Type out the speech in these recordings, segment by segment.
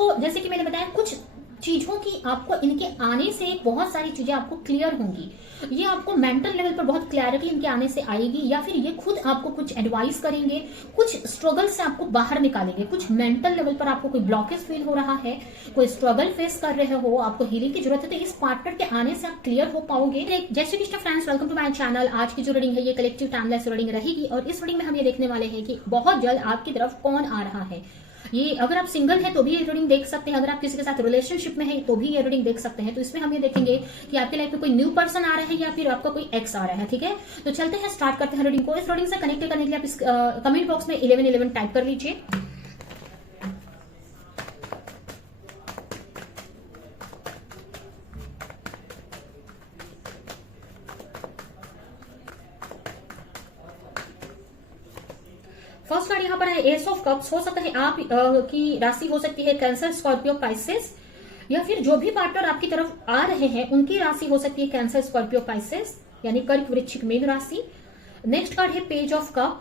आपको जैसे कि मैंने बताया कुछ चीजों की आपको इनके आने से बहुत सारी चीजें आपको क्लियर होंगी। ये आपको मेंटल लेवल पर बहुत क्लैरिटी इनके आने से आएगी, या फिर ये खुद आपको कुछ एडवाइस करेंगे, कुछ स्ट्रगल से आपको बाहर निकालेंगे। कुछ मेंटल लेवल पर आपको कोई ब्लॉकेज फील हो रहा है, कोई स्ट्रगल फेस कर रहे हो, आपको हीलिंग की जरूरत है, तो इस पार्टनर के आने से आप क्लियर हो पाओगे। Jai Shri Krishna friends, welcome to my channel. आज की जो रीडिंग है ये कलेक्टिव टाइमलेस रीडिंग रहेगी, और इस रीडिंग में हम ये देखने वाले हैं कि बहुत जल्द आपकी तरफ कौन आ रहा है। ये अगर आप सिंगल है तो भी ये रीडिंग देख सकते हैं, अगर आप किसी के साथ रिलेशनशिप में है तो भी ये रीडिंग देख सकते हैं। तो इसमें हम ये देखेंगे कि आपके लाइफ में कोई न्यू पर्सन आ रहा है या फिर आपका कोई एक्स आ रहा है। ठीक है, तो चलते हैं, स्टार्ट करते हैं रीडिंग को। इस रीडिंग से कनेक्ट करने के लिए आप इस कमेंट बॉक्स में 1111 टाइप कर लीजिए। फर्स्ट कार्ड यहाँ पर है एस ऑफ कप्स। हो सकता है आप की राशि हो सकती है कैंसर, स्कॉर्पियो, पाइसेस, या फिर जो भी पार्टनर आपकी तरफ आ रहे हैं उनकी राशि हो सकती है कैंसर, स्कॉर्पियो, पाइसेस, यानी कर्क, वृश्चिक, मीन राशि। नेक्स्ट कार्ड है page of cup.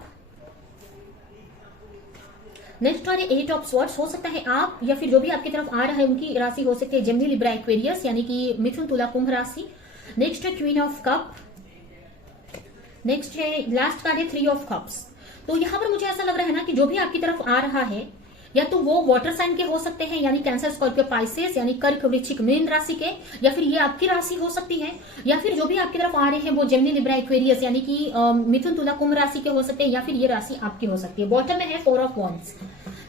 Next card है एट ऑफ स्वॉर्ड्स। हो सकता है आप या फिर जो भी आपकी तरफ आ रहा है उनकी राशि हो सकती है जेमिनी, लिब्रा, एक्वेरियस, यानी कि मिथुन, तुला, कुंभ राशि। नेक्स्ट है क्वीन ऑफ कप। नेक्स्ट है लास्ट कार्ड है थ्री ऑफ कप्स। तो यहाँ पर मुझे ऐसा लग रहा है ना कि जो भी आपकी तरफ आ रहा है या तो वो वाटर साइन के हो सकते हैं, यानी कैंसर, स्कॉर्पियो, पाइसेस, यानी कर्क, वृश्चिक, मीन राशि के, या फिर ये आपकी राशि हो सकती है, या फिर जो भी आपकी तरफ आ रहे हैं वो जेमिनी, लिब्रा, एक्वेरियस, यानी कि मिथुन, तुला, कुंभ राशि के हो सकते हैं, या फिर ये राशि आपकी हो सकती है। बॉटम में है फोर ऑफ वॉन्ड्स।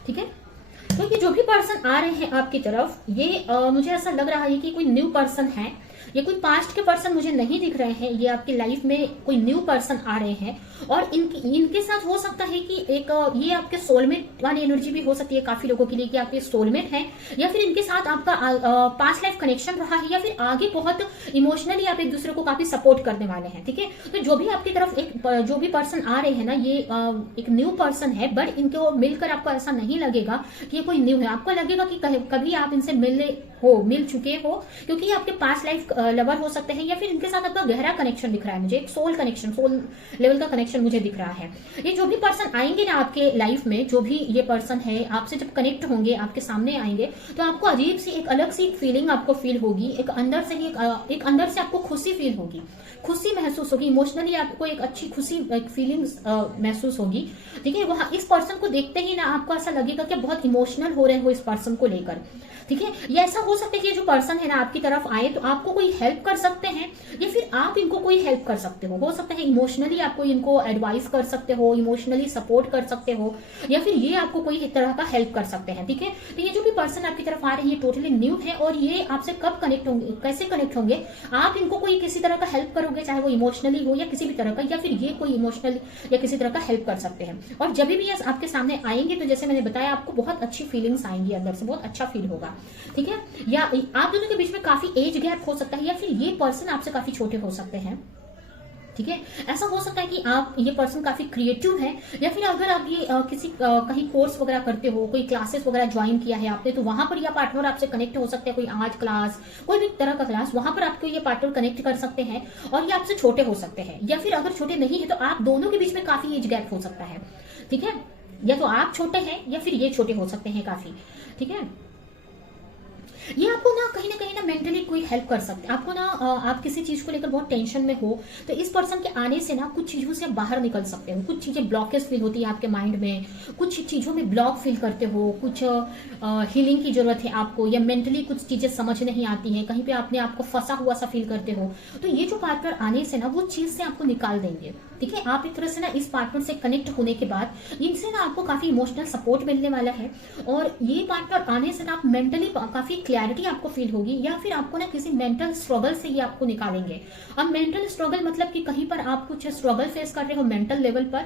ठीक है, तो ये जो भी पर्सन आ रहे हैं आपकी तरफ, ये मुझे ऐसा लग रहा है कि कोई न्यू पर्सन है। ये कोई पास्ट के पर्सन मुझे नहीं दिख रहे हैं, ये आपकी लाइफ में कोई न्यू पर्सन आ रहे हैं, और इनके साथ हो सकता है कि एक ये आपके सोलमेट वाली एनर्जी भी हो सकती है काफी लोगों के लिए, कि आपके सोलमेट है, या फिर इनके साथ आपका पास्ट लाइफ कनेक्शन रहा है, या फिर आगे बहुत इमोशनली आप एक दूसरे को काफी सपोर्ट करने वाले हैं। ठीक है, तो जो भी आपकी तरफ जो भी पर्सन आ रहे हैं ना, ये एक न्यू पर्सन है, बट इनको मिलकर आपको ऐसा नहीं लगेगा कि ये कोई न्यू है। आपको लगेगा कि कभी आप इनसे मिल चुके हो, क्योंकि ये आपके पास्ट लाइफ लवर हो सकते हैं, या फिर इनके साथ आपका गहरा कनेक्शन दिख रहा है मुझे, एक सोल कनेक्शन, सोल लेवल का कनेक्शन मुझे दिख रहा है। ये जो भी पर्सन आएंगे ना आपके लाइफ में, जो भी ये पर्सन है आपसे जब कनेक्ट होंगे, आपके सामने आएंगे, तो आपको अजीब सी एक अलग सी फीलिंग आपको फील होगी, एक अंदर से ही एक अंदर से आपको खुशी फील होगी, खुशी महसूस होगी, इमोशनली आपको एक अच्छी खुशी, एक फीलिंग्स महसूस होगी। ठीक है, वहां इस पर्सन को देखते ही ना आपको ऐसा लगेगा कि बहुत इमोशनल हो रहे हो इस पर्सन को लेकर। ठीक है, ये ऐसा हो सकता है कि जो पर्सन है ना आपकी तरफ आए तो आपको कोई हेल्प कर सकते हैं, या फिर आप इनको कोई हेल्प कर सकते हो सकता है इमोशनली आपको इनको एडवाइस कर सकते हो, इमोशनली सपोर्ट कर सकते हो, या फिर ये आपको कोई तरह का हेल्प कर सकते हैं। ठीक है, तो ये जो भी पर्सन आपकी तरफ आ रहे हैं ये टोटली न्यू है, और ये आपसे कब कनेक्ट होंगे, कैसे कनेक्ट होंगे, आप इनको कोई किसी तरह का हेल्प करोगे, चाहे वो इमोशनली हो या किसी भी तरह का, या फिर ये कोई इमोशनल या किसी तरह का हेल्प कर सकते हैं। और जब भी ये आपके सामने आएंगे तो जैसे मैंने बताया आपको बहुत अच्छी फीलिंग्स आएंगी, अंदर से बहुत अच्छा फील होगा। ठीक है, या आप दोनों के बीच में काफी एज गैप हो सकता है, या फिर ये पर्सन आपसे काफी छोटे हो सकते हैं। ठीक है, ऐसा हो सकता है कि आप ये पर्सन काफी क्रिएटिव है, या फिर अगर आप ये किसी कहीं कोर्स वगैरह करते हो, कोई क्लासेस वगैरह ज्वाइन किया है आपने, तो वहां पर यह पार्टनर आपसे कनेक्ट हो सकते हैं, कोई आर्ट क्लास, कोई भी तरह का क्लास, वहां पर आपको ये पार्टनर कनेक्ट कर सकते हैं, और ये आपसे छोटे हो सकते हैं, या फिर अगर छोटे नहीं है तो आप दोनों के बीच में काफी एज गैप हो सकता है। ठीक है, या तो आप छोटे हैं या फिर ये छोटे हो सकते हैं काफी। ठीक है, ये आपको ना कहीं ना मेंटली कोई हेल्प कर सकते हैं। आपको ना आप किसी चीज को लेकर बहुत टेंशन में हो तो इस पर्सन के आने से ना कुछ चीजों से आप बाहर निकल सकते हो। कुछ चीजें ब्लॉकेज फील होती है आपके माइंड में, कुछ चीजों में ब्लॉक फील करते हो, कुछ हीलिंग की जरूरत है आपको, या मेंटली कुछ चीजें समझ नहीं आती है, कहीं पे आपने आपको फंसा हुआ सा फील करते हो, तो ये जो पार्टनर आने से ना वो चीज से आपको निकाल देंगे। ठीक है, आप एक तरह से ना इस पार्टनर से कनेक्ट होने के बाद इनसे ना आपको काफी इमोशनल सपोर्ट मिलने वाला है, और ये पार्टनर आने से ना आप मेंटली काफी क्लैरिटी आपको फील होगी, या फिर आपको ना किसी मेंटल स्ट्रगल से ये आपको निकालेंगे। अब मेंटल स्ट्रगल मतलब कि कहीं पर आप कुछ स्ट्रगल फेस कर रहे हो मेंटल लेवल पर,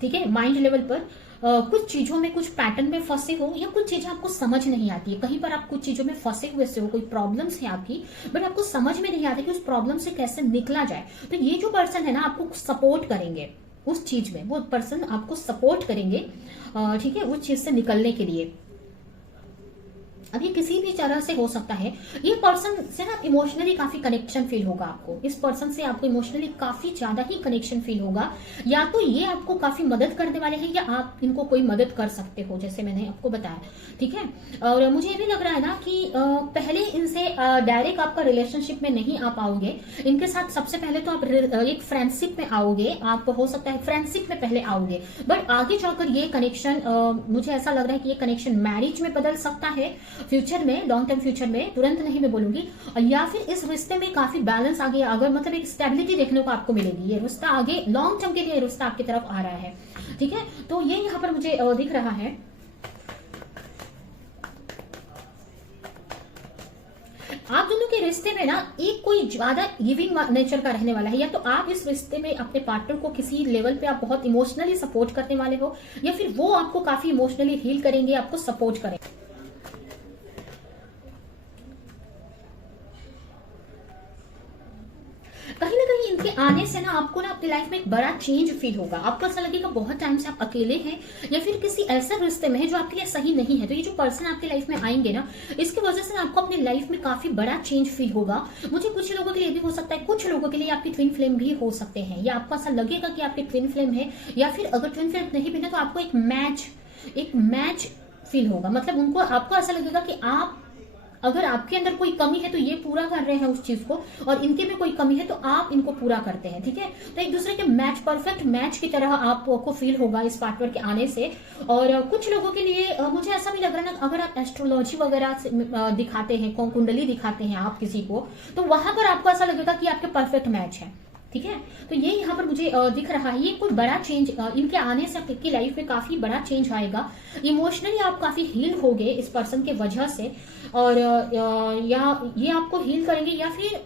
ठीक है, माइंड लेवल पर, कुछ चीजों में, कुछ पैटर्न में फंसे हो, या कुछ चीजें आपको समझ नहीं आती है, कहीं पर आप कुछ चीजों में फंसे हुए से हो, कोई प्रॉब्लम्स है आपकी, बट आपको समझ में नहीं आता कि उस प्रॉब्लम से कैसे निकला जाए। तो ये जो पर्सन है ना आपको सपोर्ट करेंगे उस चीज में, वो पर्सन आपको सपोर्ट करेंगे, ठीक है, उस चीज से निकलने के लिए। अभी किसी भी तरह से हो सकता है। ये पर्सन से ना इमोशनली काफी कनेक्शन फील होगा आपको, इस पर्सन से आपको इमोशनली काफी ज्यादा ही कनेक्शन फील होगा। या तो ये आपको काफी मदद करने वाले हैं या आप इनको कोई मदद कर सकते हो, जैसे मैंने आपको बताया। ठीक है, और मुझे ये भी लग रहा है ना कि पहले इनसे डायरेक्ट आपका रिलेशनशिप में नहीं आ पाओगे। इनके साथ सबसे पहले तो आप एक फ्रेंडशिप में आओगे, आप हो सकता है फ्रेंडशिप में पहले आओगे, बट आगे जाकर ये कनेक्शन मुझे ऐसा लग रहा है कि ये कनेक्शन मैरिज में बदल सकता है फ्यूचर में, लॉन्ग टर्म फ्यूचर में, तुरंत नहीं मैं बोलूंगी। या फिर इस रिश्ते में काफी बैलेंस आगे, अगर मतलब एक स्टेबिलिटी देखने को आपको मिलेगी। ये रिश्ता आगे लॉन्ग टर्म के लिए रिश्ता आपकी तरफ आ रहा है। ठीक है, तो ये यहाँ पर मुझे दिख रहा है। आप दोनों के रिश्ते में ना एक कोई ज्यादा गिविंग नेचर का रहने वाला है, या तो आप इस रिश्ते में अपने पार्टनर को किसी लेवल पे आप बहुत इमोशनली सपोर्ट करने वाले हो, या फिर वो आपको काफी इमोशनली हील करेंगे, आपको सपोर्ट करेंगे। कहीं ना कहीं इनके आने से ना आपको ना अपनी लाइफ में एक बड़ा चेंज फील होगा। आपको ऐसा लगेगा बहुत टाइम से आप अकेले हैं या फिर किसी ऐसे रिश्ते में है जो आपके लिए सही नहीं है। तो ये जो पर्सन आपकी लाइफ में आएंगे ना, इसकी वजह से ना आपको अपनी लाइफ में काफी बड़ा चेंज फील होगा। मुझे कुछ लोगों के लिए भी हो सकता है, कुछ लोगों के लिए आपकी ट्विन फ्लेम भी हो सकते हैं, या आपको ऐसा लगेगा कि आपके ट्विन फ्लेम है, या फिर अगर ट्विन फ्लेम नहीं भी ना तो आपको एक मैच फील होगा। मतलब उनको आपको ऐसा लगेगा कि आप, अगर आपके अंदर कोई कमी है तो ये पूरा कर रहे हैं उस चीज को, और इनके में कोई कमी है तो आप इनको पूरा करते हैं। ठीक है, तो एक दूसरे के मैच, परफेक्ट मैच की तरह आपको फील होगा इस पार्टनर के आने से। और कुछ लोगों के लिए मुझे ऐसा भी लग रहा है ना, अगर आप एस्ट्रोलॉजी वगैरह दिखाते हैं, कुंडली दिखाते हैं आप किसी को, तो वहां पर आपको ऐसा लगेगा कि आपके परफेक्ट मैच है। ठीक है, तो ये यहाँ पर मुझे दिख रहा है। ये कोई बड़ा चेंज इनके आने से आपकी लाइफ में काफी बड़ा चेंज आएगा। इमोशनली आप काफी हील होगे इस पर्सन के वजह से, और या ये आपको हील करेंगे, या फिर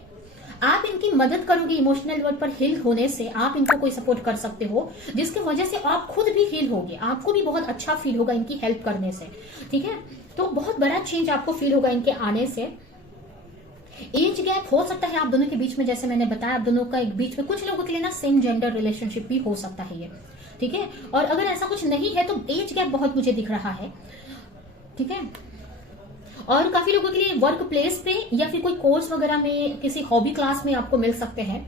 आप इनकी मदद करोगे इमोशनल लेवल पर। हील होने से आप इनको कोई सपोर्ट कर सकते हो, जिसकी वजह से आप खुद भी हील होगे, आपको भी बहुत अच्छा फील होगा इनकी हेल्प करने से। ठीक है, तो बहुत बड़ा चेंज आपको फील होगा इनके आने से। एज गैप हो सकता है आप दोनों के बीच में, जैसे मैंने बताया, आप दोनों का एक बीच में, कुछ लोगों के लिए ना सेम जेंडर रिलेशनशिप भी हो सकता है ये। ठीक है, और अगर ऐसा कुछ नहीं है तो एज गैप बहुत मुझे दिख रहा है। ठीक है, और काफी लोगों के लिए वर्क प्लेस पे या फिर कोई कोर्स वगैरह में, किसी हॉबी क्लास में आपको मिल सकते हैं।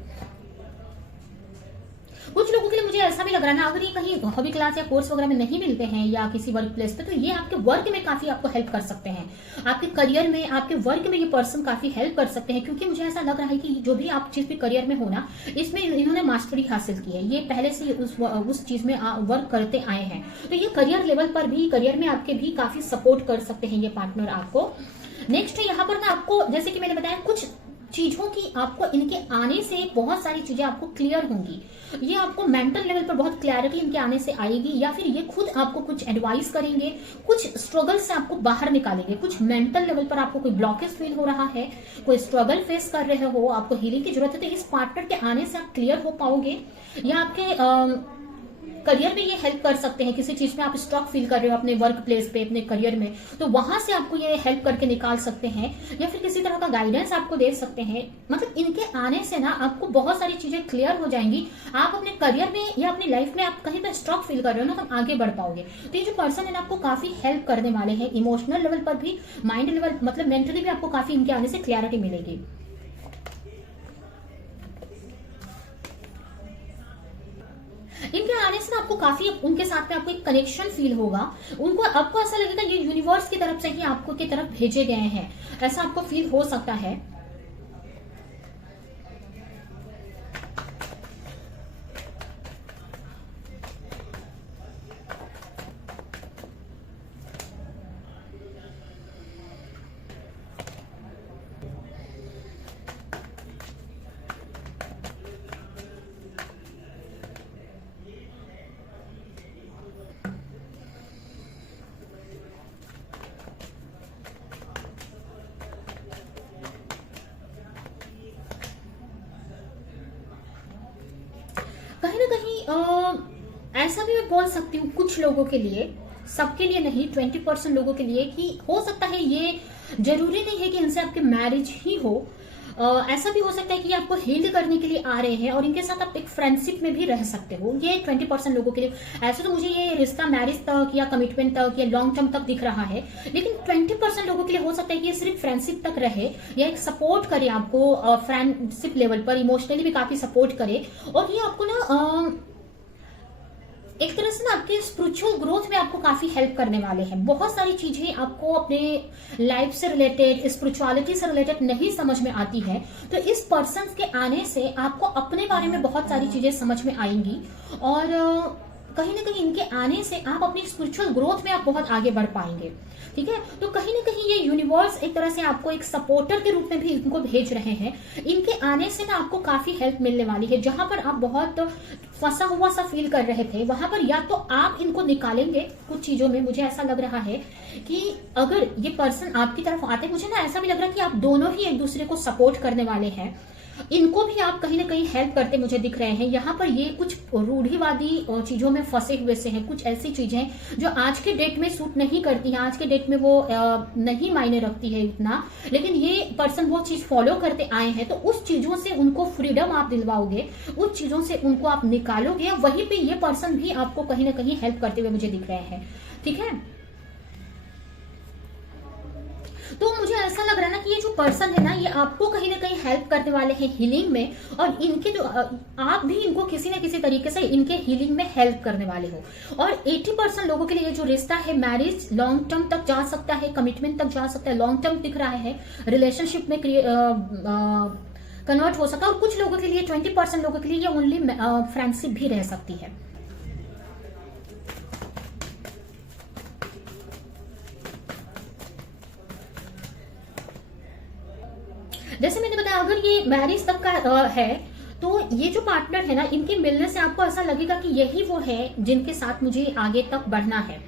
कुछ लोगों के लिए मुझे ऐसा भी लग रहा है ना, अगर ये कहीं हॉबी क्लास या कोर्स वगैरह में नहीं मिलते हैं या किसी वर्क प्लेस पे, तो ये आपके वर्क में काफी आपको हेल्प कर सकते हैं। आपके करियर में, आपके वर्क में ये पर्सन काफी हेल्प कर सकते हैं, क्योंकि मुझे ऐसा लग रहा है कि जो भी आप जिस भी करियर में हो ना, इसमें इन्होंने मास्टरी हासिल की है, ये पहले से उस चीज में वर्क करते आए हैं। तो ये करियर लेवल पर भी, करियर में आपके भी काफी सपोर्ट कर सकते हैं ये पार्टनर आपको। नेक्स्ट है यहाँ पर ना, आपको जैसे कि मैंने बताया, कुछ चीजों की आपको इनके आने से बहुत सारी चीजें आपको क्लियर होंगी। ये आपको मेंटल लेवल पर बहुत क्लैरिटी इनके आने से आएगी, या फिर ये खुद आपको कुछ एडवाइस करेंगे, कुछ स्ट्रगल से आपको बाहर निकालेंगे। कुछ मेंटल लेवल पर आपको कोई ब्लॉकेज फील हो रहा है, कोई स्ट्रगल फेस कर रहे हो, आपको हीलिंग की जरूरत है, तो इस पार्टनर के आने से आप क्लियर हो पाओगे। या आपके करियर में ये हेल्प कर सकते हैं, किसी चीज में आप स्टॉक फील कर रहे हो अपने वर्क प्लेस पे, अपने करियर में, तो वहां से आपको ये हेल्प करके निकाल सकते हैं, या फिर किसी तरह का गाइडेंस आपको दे सकते हैं। मतलब इनके आने से ना आपको बहुत सारी चीजें क्लियर हो जाएंगी। आप अपने करियर में या अपनी लाइफ में आप कहीं पर स्टॉक फील कर रहे हो ना, तो आगे बढ़ पाओगे। तो ये जो पर्सन है ना, आपको काफी हेल्प करने वाले हैं, इमोशनल लेवल पर भी, माइंड लेवल, मतलब मेंटली भी आपको काफी इनके आने से क्लैरिटी मिलेगी। इनके आने से ना आपको काफी, उनके साथ में आपको एक कनेक्शन फील होगा। उनको, आपको ऐसा लगेगा ये यूनिवर्स की तरफ से ही आपको की तरफ भेजे गए हैं, ऐसा आपको फील हो सकता है। कहीं ना कहीं ऐसा भी मैं बोल सकती हूँ कुछ लोगों के लिए, सबके लिए नहीं, 20% लोगों के लिए, कि हो सकता है ये जरूरी नहीं है कि इनसे आपके मैरिज ही हो। ऐसा भी हो सकता है कि ये आपको हील करने के लिए आ रहे हैं और इनके साथ आप एक फ्रेंडशिप में भी रह सकते हो। ये 20% लोगों के लिए। ऐसे तो मुझे ये रिश्ता मैरिज तक या कमिटमेंट तक या लॉन्ग टर्म तक दिख रहा है, लेकिन 20% लोगों के लिए हो सकता है कि ये सिर्फ फ्रेंडशिप तक रहे या एक सपोर्ट करे आपको, फ्रेंडशिप लेवल पर इमोशनली भी काफी सपोर्ट करे, और ये आपको ना एक तरह से ना आपके स्पिरिचुअल ग्रोथ में आपको काफी हेल्प करने वाले हैं। बहुत सारी चीजें आपको अपने लाइफ से रिलेटेड, स्पिरिचुअलिटी से रिलेटेड नहीं समझ में आती है, तो इस पर्सन के आने से आपको अपने बारे में बहुत सारी चीजें समझ में आएंगी, और कहीं ना कहीं इनके आने से आप अपनी स्पिरिचुअल ग्रोथ में आप बहुत आगे बढ़ पाएंगे। ठीक है, तो कहीं ना कहीं ये यूनिवर्स एक तरह से आपको एक सपोर्टर के रूप में भी इनको भेज रहे हैं। इनके आने से ना आपको काफी हेल्प मिलने वाली है। जहां पर आप बहुत फंसा हुआ सा फील कर रहे थे, वहां पर या तो आप इनको निकालेंगे कुछ चीजों में। मुझे ऐसा लग रहा है कि अगर ये पर्सन आपकी तरफ आते, मुझे ना ऐसा भी लग रहा है कि आप दोनों ही एक दूसरे को सपोर्ट करने वाले हैं। इनको भी आप कहीं ना कहीं हेल्प करते मुझे दिख रहे हैं। यहाँ पर ये कुछ रूढ़िवादी चीजों में फंसे हुए से हैं, कुछ ऐसी चीजें जो आज के डेट में सूट नहीं करती हैं, आज के डेट में वो नहीं मायने रखती है इतना, लेकिन ये पर्सन वो चीज फॉलो करते आए हैं, तो उस चीजों से उनको फ्रीडम आप दिलवाओगे, उस चीजों से उनको आप निकालोगे, वहीं पे ये पर्सन भी आपको कहीं ना कहीं हेल्प करते हुए मुझे दिख रहे हैं। ठीक है, तो मुझे ऐसा लग रहा है ना कि ये जो पर्सन है ना, ये आपको कहीं ना कहीं हेल्प करने वाले हैं हीलिंग में, और इनके जो आप भी इनको किसी ना किसी तरीके से इनके हीलिंग में हेल्प करने वाले हो। और 80% लोगों के लिए ये जो रिश्ता है, मैरिज लॉन्ग टर्म तक जा सकता है, कमिटमेंट तक जा सकता है, लॉन्ग टर्म दिख रहा है, रिलेशनशिप में कन्वर्ट हो सकता है। और कुछ लोगों के लिए 20% लोगों के लिए ये ओनली फ्रेंडशिप भी रह सकती है। जैसे मैंने बताया, अगर ये मैरिज तक का है, तो ये जो पार्टनर है ना, इनके मिलने से आपको ऐसा लगेगा कि यही वो है जिनके साथ मुझे आगे तक बढ़ना है।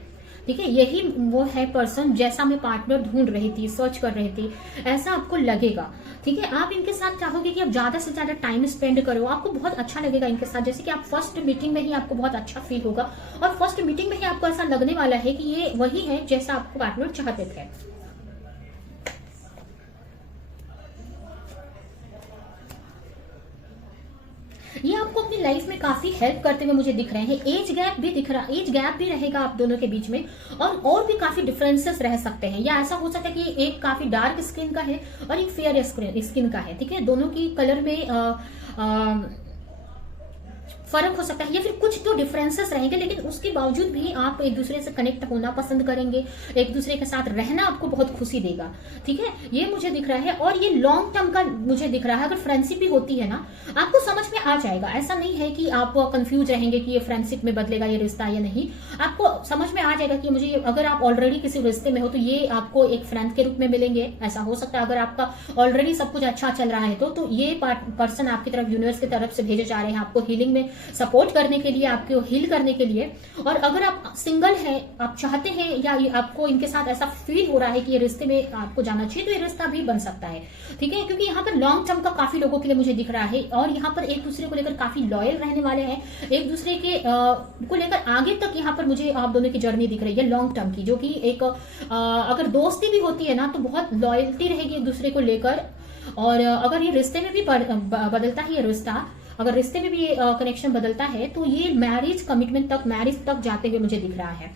ठीक है, यही वो है पर्सन जैसा मैं पार्टनर ढूंढ रही थी, सर्च कर रही थी, ऐसा आपको लगेगा। ठीक है, आप इनके साथ चाहोगे कि आप ज्यादा से ज्यादा टाइम स्पेंड करो, आपको बहुत अच्छा लगेगा इनके साथ। जैसे कि आप फर्स्ट मीटिंग में ही आपको बहुत अच्छा फील होगा, और फर्स्ट मीटिंग में ही आपको ऐसा लगने वाला है कि ये वही है जैसा आपको पार्टनर चाहते थे। ये आपको अपनी लाइफ में काफी हेल्प करते हुए मुझे दिख रहे हैं। एज गैप भी दिख रहा, एज गैप भी रहेगा आप दोनों के बीच में, और भी काफी डिफरेंसेस रह सकते हैं। या ऐसा हो सकता है कि एक काफी डार्क स्किन का है और एक फेयर स्किन का है। ठीक है, दोनों की कलर में फर्क हो सकता है, या फिर कुछ तो डिफरेंसेस रहेंगे, लेकिन उसके बावजूद भी आप एक दूसरे से कनेक्ट होना पसंद करेंगे, एक दूसरे के साथ रहना आपको बहुत खुशी देगा। ठीक है, ये मुझे दिख रहा है, और ये लॉन्ग टर्म का मुझे दिख रहा है। अगर फ्रेंडशिप भी होती है ना, आपको समझ में आ जाएगा। ऐसा नहीं है कि आप कंफ्यूज रहेंगे कि ये फ्रेंडशिप में बदलेगा ये रिश्ता या नहीं। आपको समझ में आ जाएगा कि मुझे, अगर आप ऑलरेडी किसी रिश्ते में हो तो ये आपको एक फ्रेंड के रूप में मिलेंगे, ऐसा हो सकता है। अगर आपका ऑलरेडी सब कुछ अच्छा चल रहा है तो ये पर्सन आपकी तरफ, यूनिवर्स की तरफ से भेजे जा रहे हैं आपको हीलिंग में सपोर्ट करने के लिए, आपको हील करने के लिए। और अगर आप सिंगल हैं, आप चाहते हैं, या आपको इनके साथ ऐसा फील हो रहा है कि ये रिश्ते में आपको जाना चाहिए, तो ये रिश्ता भी बन सकता है। ठीक है, क्योंकि यहाँ पर लॉन्ग टर्म का काफी लोगों के लिए मुझे दिख रहा है, और यहाँ पर एक दूसरे को लेकर काफी लॉयल रहने वाले हैं, एक दूसरे के को लेकर आगे तक यहाँ पर मुझे आप दोनों की जर्नी दिख रही है लॉन्ग टर्म की, जो कि एक अगर दोस्ती भी होती है ना, तो बहुत लॉयल्टी रहेगी एक दूसरे को लेकर। और अगर ये रिश्ते में भी बदलता है, ये रिश्ता अगर रिश्ते में भी ये कनेक्शन बदलता है, तो ये मैरिज कमिटमेंट तक, मैरिज तक जाते हुए मुझे दिख रहा है।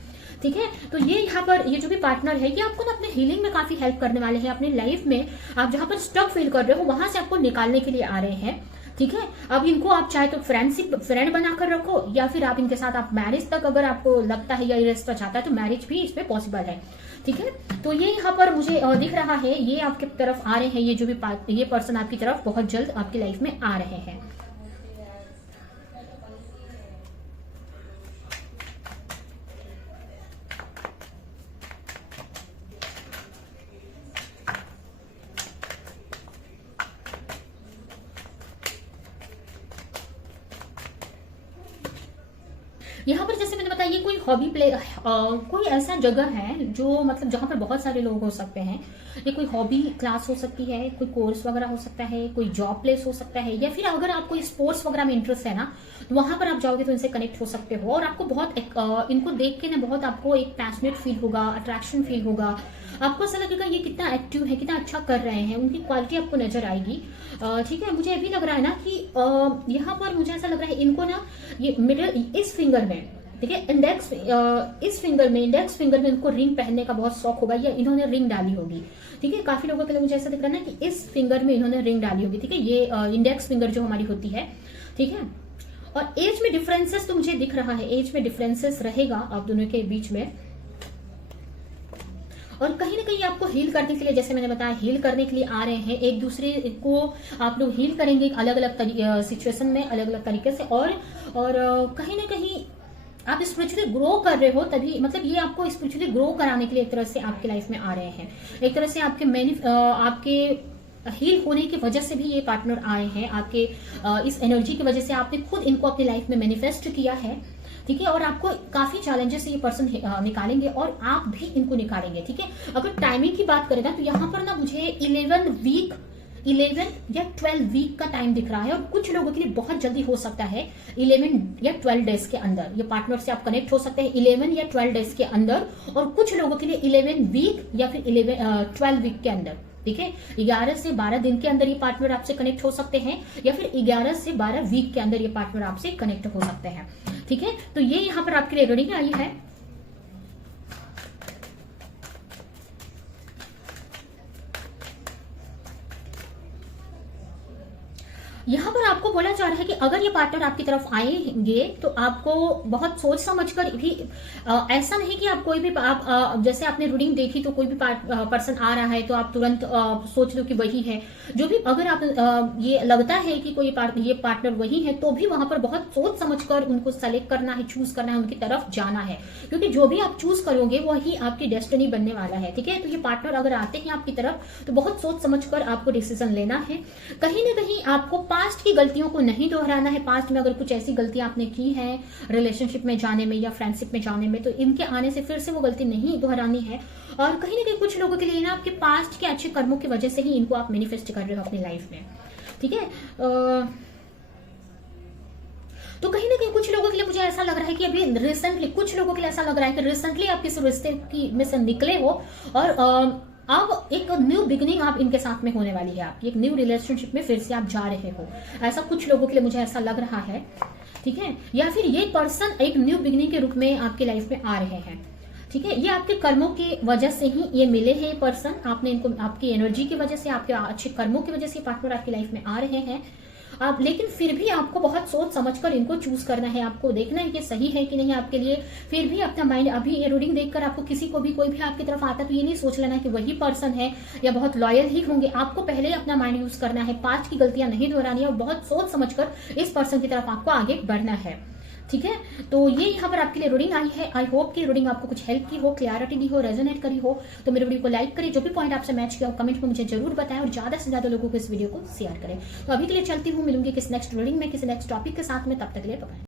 ठीक है, तो ये यहाँ पर ये जो भी पार्टनर है, ये आपको ना अपने हीलिंग में काफी हेल्प करने वाले हैं। अपनी लाइफ में आप जहां पर स्टक फील कर रहे हो, वहां से आपको निकालने के लिए आ रहे हैं। ठीक है, अब इनको आप चाहे तो फ्रेंड बनाकर रखो, या फिर आप इनके साथ आप मैरिज तक, अगर आपको लगता है या ये रिश्ता चाहता है, तो मैरिज भी इस पे पॉसिबल है। ठीक है, तो ये यहाँ पर मुझे दिख रहा है, ये आपके तरफ आ रहे हैं, ये जो भी ये पर्सन आपकी तरफ बहुत जल्द आपकी लाइफ में आ रहे हैं। यहाँ पर जैसे मैंने बताया, ये कोई हॉबी कोई ऐसा जगह है जो मतलब जहाँ पर बहुत सारे लोग हो सकते हैं। ये कोई हॉबी क्लास हो सकती है, कोई कोर्स वगैरह हो सकता है, कोई जॉब प्लेस हो सकता है, या फिर अगर आपको स्पोर्ट्स वगैरह में इंटरेस्ट है ना, तो वहां पर आप जाओगे तो इनसे कनेक्ट हो सकते हो। और आपको बहुत इनको देख के ना बहुत आपको एक पैशनेट फील होगा, अट्रैक्शन फील होगा, आपको ऐसा लगेगा ये कितना एक्टिव है, कितना अच्छा कर रहे हैं, उनकी क्वालिटी आपको नजर आएगी। ठीक है, मुझे ये भी लग रहा है ना कि यहाँ पर मुझे ऐसा लग रहा है इनको ना ये मिडिल इस फिंगर में ठीक है। इस फिंगर में, इंडेक्स फिंगर में इनको रिंग पहनने का बहुत शौक होगा, या इन्होंने रिंग डाली होगी। ठीक है, काफी लोगों के लिए मुझे ऐसा दिख रहा है ना कि इस फिंगर में इन्होंने रिंग डाली होगी। ठीक है, ये इंडेक्स फिंगर जो हमारी होती है। ठीक है, और एज में डिफरेंसेस तो मुझे दिख रहा है, एज में डिफरेंसेस रहेगा आप दोनों के बीच में। और कहीं ना कहीं आपको हील करने के लिए, जैसे मैंने बताया, हील करने के लिए आ रहे हैं। एक दूसरे को आप लोग हील करेंगे अलग अलग सिचुएशन में, अलग अलग तरीके से। और कहीं ना कहीं आप स्पिरिचुअली ग्रो कर रहे हो, तभी मतलब ये आपको स्पिरिचुअली ग्रो कराने के लिए एक तरह से आपकी लाइफ में आ रहे हैं। एक तरह से आपके हील होने की वजह से भी ये पार्टनर आए हैं। आपके इस एनर्जी की वजह से आपने खुद इनको अपनी लाइफ में मैनिफेस्ट किया है। ठीक है, और आपको काफी चैलेंजेस से ये पर्सन निकालेंगे, और आप भी इनको निकालेंगे। ठीक है, अगर टाइमिंग की बात करें ना, तो यहाँ पर ना मुझे 11 या 12 वीक का टाइम दिख रहा है। और कुछ लोगों के लिए बहुत जल्दी हो सकता है 11 या 12 डेज के अंदर ये पार्टनर से आप कनेक्ट हो सकते हैं, 11 या 12 डेज के अंदर। और कुछ लोगों के लिए 11 वीक या फिर 12 वीक के अंदर। ठीक है, 11 से 12 दिन के अंदर ये पार्टनर आपसे कनेक्ट हो सकते हैं, या फिर 11 से 12 वीक के अंदर ये पार्टनर आपसे कनेक्ट हो सकते हैं। ठीक है, तो ये यहाँ पर आपके लिए रीडिंग आई है। यहाँ पर आपको बोला जा रहा है कि अगर ये पार्टनर आपकी तरफ आएंगे तो आपको बहुत सोच समझकर भी, ऐसा नहीं कि आप कोई भी जैसे आपने रीडिंग देखी तो कोई भी पर्सन आ रहा है तो आप तुरंत सोच लो कि वही है। जो भी अगर आप ये लगता है कि कोई ये पार्टनर वही है, तो भी वहां पर बहुत सोच समझकर उनको सेलेक्ट करना है, चूज करना है, उनकी तरफ जाना है। क्योंकि जो भी आप चूज करोगे वही आपकी डेस्टिनी बनने वाला है। ठीक है, तो ये पार्टनर अगर आते हैं आपकी तरफ तो बहुत सोच समझकर आपको डिसीजन लेना है। कहीं ना कहीं आपको पास्ट की गलतियों को नहीं दोहराना है। पास्ट में अगर कुछ ऐसी गलतियां आपने की हैं रिलेशनशिप में जाने में या फ्रेंडशिप में जाने में, तो इनके आने से फिर से वो गलती नहीं दोहरानी है। और कहीं ना कहीं कुछ लोगों के लिए ना आपके पास्ट के अच्छे कर्मों की वजह से ही इनको आप मैनिफेस्ट कर रहे हो अपनी लाइफ में। ठीक है, तो कहीं ना कहीं कुछ लोगों के लिए मुझे ऐसा लग रहा है कि अभी रिसेंटली, कुछ लोगों के लिए ऐसा लग रहा है कि रिसेंटली आप किस रिश्ते में से निकले हो, और अब एक न्यू बिगिनिंग आप इनके साथ में होने वाली है। आपकी एक न्यू रिलेशनशिप में फिर से आप जा रहे हो, ऐसा कुछ लोगों के लिए मुझे ऐसा लग रहा है। ठीक है, या फिर ये पर्सन एक न्यू बिगिनिंग के रूप में आपकी लाइफ में आ रहे हैं। ठीक है, ये आपके कर्मों की वजह से ही ये मिले हैं। पर्सन आपने इनको, आपकी एनर्जी की वजह से, आपके अच्छे कर्मों की वजह से पार्टनर आपकी लाइफ में आ रहे हैं। आप लेकिन फिर भी आपको बहुत सोच समझकर इनको चूज करना है। आपको देखना है कि सही है कि नहीं आपके लिए। फिर भी अपना माइंड, अभी ये रीडिंग देखकर आपको किसी को भी, कोई भी आपकी तरफ आता तो ये नहीं सोच लेना कि वही पर्सन है या बहुत लॉयल ही होंगे। आपको पहले ही अपना माइंड यूज करना है, पास्ट की गलतियां नहीं दोहरानी है, और बहुत सोच समझकर इस पर्सन की तरफ आपको आगे बढ़ना है। ठीक है, तो ये यहाँ पर आपके लिए रीडिंग आई है। आई होप कि रीडिंग आपको कुछ हेल्प की हो, क्लियरिटी दी हो, रेजोनेट करी हो। तो मेरे वीडियो को लाइक करें, जो भी पॉइंट आपसे मैच किया हो कमेंट में मुझे जरूर बताएं, और ज्यादा से ज्यादा लोगों को इस वीडियो को शेयर करें। तो अभी के लिए चलती हूँ, मिलूंगी किस नेक्स्ट रीडिंग में, किसी नेक्स्ट टॉपिक के साथ में। तब तक के लिए बाय।